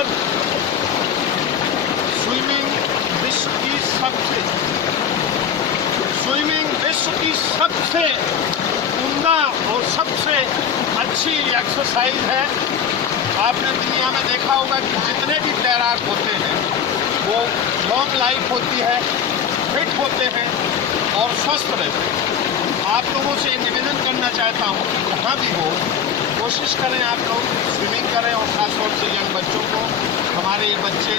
Mister, swimming विश्व की सबसे उम्दा और सबसे अच्छी एक्सरसाइज है। आपने दुनिया में देखा होगा कि जितने भी तैराक होते हैं वो लॉन्ग लाइफ होती है, फिट होते हैं और स्वस्थ रहते हैं। आप लोगों से निवेदन करना चाहता हूँ कि जहाँ भी हो कोशिश करें आप लोग स्विमिंग करें, और खासतौर से यंग बच्चों को। हमारे ये बच्चे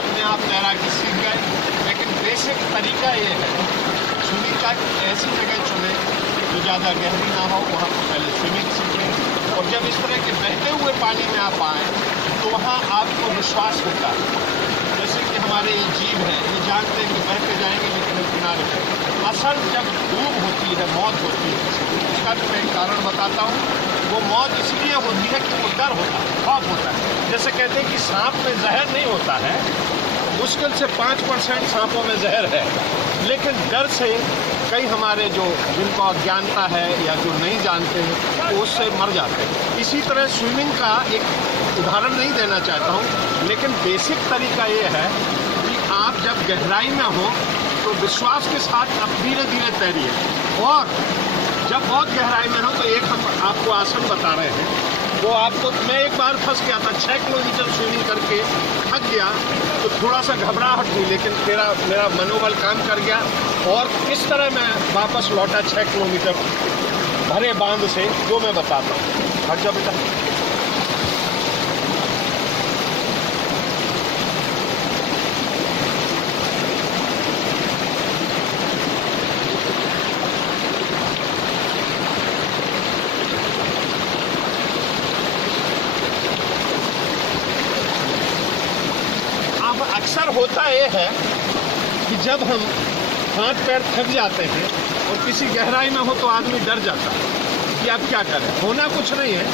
अपने आप तैराकी सीख गए, लेकिन बेसिक तरीका ये है स्विमिंग का, ऐसी जगह चुनें जो ज़्यादा गहरी ना हो, वहाँ पर पहले स्विमिंग सीखें। और जब इस तरह के बहते हुए पानी में आप आएँ तो वहाँ आपको विश्वास होता है। जैसे कि हमारे ये जीव हैं, ये जानते हैं कि बह के जाएंगे लेकिन किनारे पर। असल जब डूब होती है, मौत होती है, उसका भी मैं एक कारण बताता हूँ। वो मौत इसलिए होती है कि वो डर होता है, खौफ होता है। जैसे कहते हैं कि सांप में जहर नहीं होता है, मुश्किल से 5% सांपों में जहर है, लेकिन डर से कई हमारे जो जिनको अज्ञानता है या जो नहीं जानते हैं वो उससे मर जाते हैं। इसी तरह स्विमिंग का एक उदाहरण नहीं देना चाहता हूँ, लेकिन बेसिक तरीका ये है कि आप जब गहराई में हो तो विश्वास के साथ आप धीरे धीरे तैरिए, और जब बहुत गहराई में हो तो एक हम आपको आसन बता रहे हैं वो आपको, मैं एक बार फंस गया था 6 किलोमीटर स्विमिंग करके थक गया तो थोड़ा सा घबराहट हुई, लेकिन मेरा मनोबल काम कर गया और किस तरह मैं वापस लौटा 6 किलोमीटर भरे बांध से, जो मैं बताता हूँ। हट जा बेटा। अक्सर होता ये है कि जब हम हाथ पैर थक जाते हैं और किसी गहराई में हो तो आदमी डर जाता है कि अब क्या करें। होना कुछ नहीं है,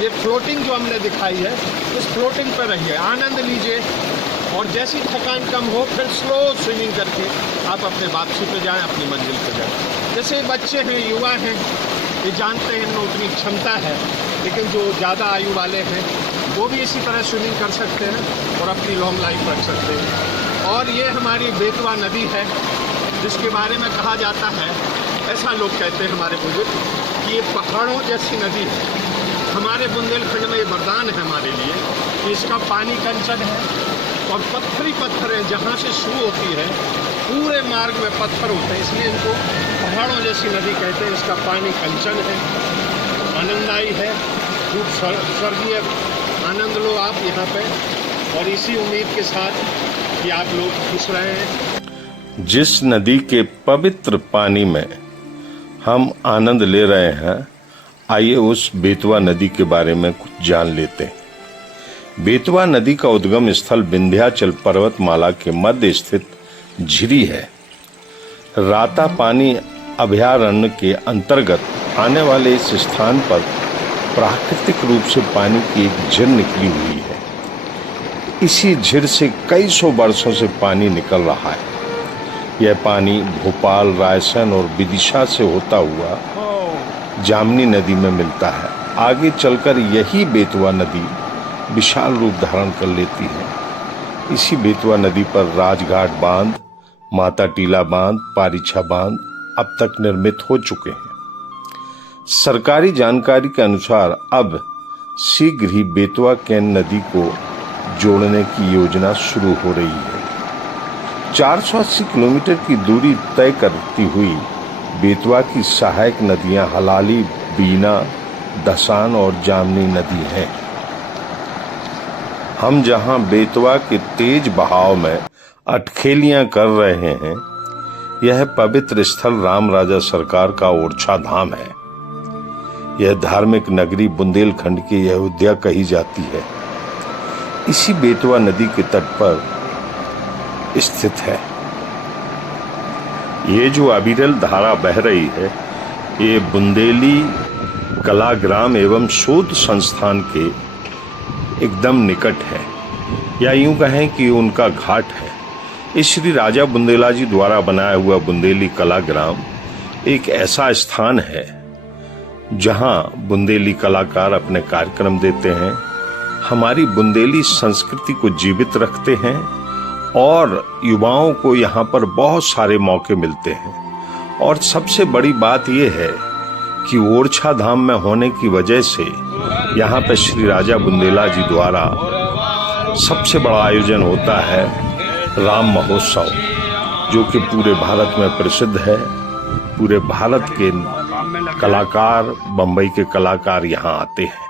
ये फ्लोटिंग जो हमने दिखाई है, इस फ्लोटिंग पर रहिए, आनंद लीजिए, और जैसी थकान कम हो फिर स्लो स्विमिंग करके आप अपने वापसी पे जाएं, अपनी मंजिल पे जाएं। जैसे बच्चे हैं, युवा हैं, ये जानते हैं इनमें उतनी क्षमता है, लेकिन जो ज़्यादा आयु वाले हैं वो भी इसी तरह स्विमिंग कर सकते हैं और अपनी लॉन्ग लाइफ रख सकते हैं। और ये हमारी बेतवा नदी है, जिसके बारे में कहा जाता है, ऐसा लोग कहते हैं हमारे बुजुर्ग, कि ये पहाड़ों जैसी नदी है। हमारे बुंदेलखंड में ये वरदान है हमारे लिए कि इसका पानी कंचन है, और पत्थर है, जहाँ से शुरू होती है पूरे मार्ग में पत्थर होते हैं, इसलिए इनको पहाड़ों जैसी नदी कहते हैं। इसका पानी कंचन है, आनंददायी है, खूब स्वर्गीय आनंद लो आप यहाँ पे, और इसी उम्मीद के साथ कि आप लोग खुश रहें। जिस नदी के पवित्र पानी में हम आनंद ले रहे हैं, आइए उस बेतवा नदी के बारे में कुछ जान लेते हैं। बेतवा नदी का उद्गम स्थल विंध्याचल पर्वतमाला के मध्य स्थित झिरी है। राता पानी अभयारण्य के अंतर्गत आने वाले इस स्थान पर प्राकृतिक रूप से पानी की एक झील निकली हुई है। इसी झील से कई सौ वर्षों से पानी निकल रहा है। यह पानी भोपाल, रायसेन और विदिशा से होता हुआ जामनी नदी में मिलता है। आगे चलकर यही बेतवा नदी विशाल रूप धारण कर लेती है। इसी बेतवा नदी पर राजघाट बांध, माता टीला बांध, पारीछा बांध अब तक निर्मित हो चुके हैं। सरकारी जानकारी के अनुसार अब शीघ्र ही बेतवा केन नदी को जोड़ने की योजना शुरू हो रही है। 480 किलोमीटर की दूरी तय करती हुई बेतवा की सहायक नदियां हलाली, बीना, दसान और जामनी नदी हैं। हम जहां बेतवा के तेज बहाव में अटखेलियां कर रहे हैं, यह पवित्र स्थल राम राजा सरकार का ओरछा धाम है। यह धार्मिक नगरी बुंदेलखंड की अयोध्या कही जाती है। इसी बेतवा नदी के तट पर स्थित है। ये जो अविरल धारा बह रही है, ये बुंदेली कलाग्राम एवं शोध संस्थान के एकदम निकट है, या यूं कहें कि उनका घाट है। इस श्री राजा बुंदेला जी द्वारा बनाया हुआ बुंदेली कलाग्राम एक ऐसा स्थान है जहां बुंदेली कलाकार अपने कार्यक्रम देते हैं हमारी बुंदेली संस्कृति को जीवित रखते हैं और युवाओं को यहाँ पर बहुत सारे मौके मिलते हैं। और सबसे बड़ी बात यह है कि ओरछा धाम में होने की वजह से यहाँ पे श्री राजा बुंदेला जी द्वारा सबसे बड़ा आयोजन होता है राम महोत्सव, जो कि पूरे भारत में प्रसिद्ध है। पूरे भारत के कलाकार, बम्बई के कलाकार यहाँ आते हैं।